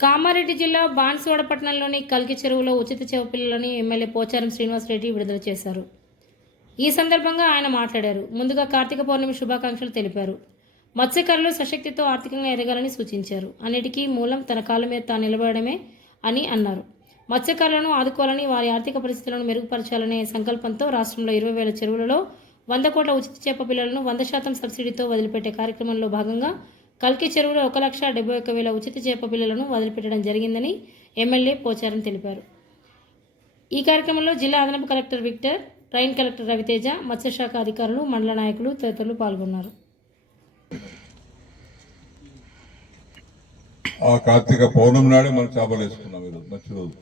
కామారెడ్డి జిల్లా బాన్సువాడ పట్టణంలోని కల్కి చెరువులో ఉచిత చేపపిల్లలని ఎమ్మెల్యే పోచారం శ్రీనివాసరెడ్డి విడుదల చేశారు. ఈ సందర్భంగా ఆయన మాట్లాడారు. ముందుగా కార్తీక పౌర్ణమి శుభాకాంక్షలు తెలిపారు. మత్స్యకారులు సశక్తితో ఆర్థికంగా ఎదగాలని సూచించారు. అన్నిటికీ మూలం తన కాళ్ళ మీద తాను నిలబడమే అని అన్నారు. మత్స్యకారులను ఆదుకోవాలని వారి ఆర్థిక పరిస్థితులను మెరుగుపరచాలనే సంకల్పంతో రాష్ట్రంలో ఇరవై వేల చెరువులలో వంద కోట్ల ఉచిత చేప పిల్లలను వంద శాతం సబ్సిడీతో వదిలిపెట్టే కార్యక్రమంలో భాగంగా కల్కి చెరువులో ఒక లక్ష డెబ్బై ఒక్క వేల ఉచిత చేప పిల్లలను వదిలిపెట్టడం జరిగిందని ఎమ్మెల్యే పోచారం తెలిపారు. ఈ కార్యక్రమంలో జిల్లా అదనపు collector Victor trainee collector Raviteja మత్స్యశాఖ అధికారులు మండల నాయకులు తదితరులు పాల్గొన్నారు. ఆ కార్తీక పౌర్ణమి నాడే మనం చేపలు వేసుకున్నాం ఈరోజు మంచి రోజు.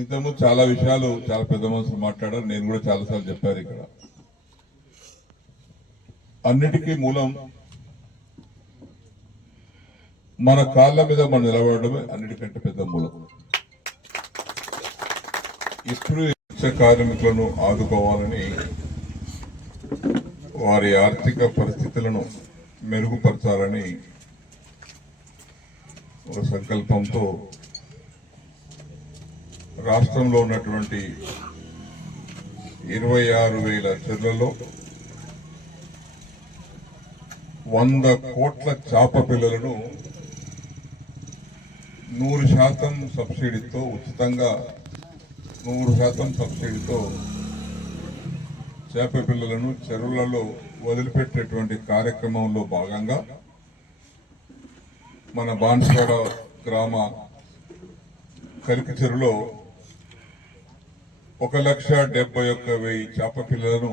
ఇంతకుముందు చాలా విషయాలు చాలా పెద్ద మనుషులు మాట్లాడారు నేను కూడా చాలాసార్లు చెప్పారు ఇక్కడ. అన్నిటికీ మూలం మన కాళ్ళ మీద మనం నిలబడడమే అన్నిటికంటే పెద్ద మూలం. ఇప్పుడు కార్మికులను ఆదుకోవాలని వారి ఆర్థిక పరిస్థితులను మెరుగుపరచాలని ఒక సంకల్పంతో రాష్ట్రంలో ఉన్నటువంటి ఇరవై ఆరు వేల చెర్లలో వంద కోట్ల చేప పిల్లలను నూరు శాతం సబ్సిడీతో ఉచితంగా నూరు శాతం సబ్సిడీతో చేప పిల్లలను చెరువులలో వదిలిపెట్టేటువంటి కార్యక్రమంలో భాగంగా మన బాన్స్వాడ గ్రామ కలికి చెరువులో ఒక లక్ష డెబ్బై ఒక్క వెయ్యి చేప పిల్లలను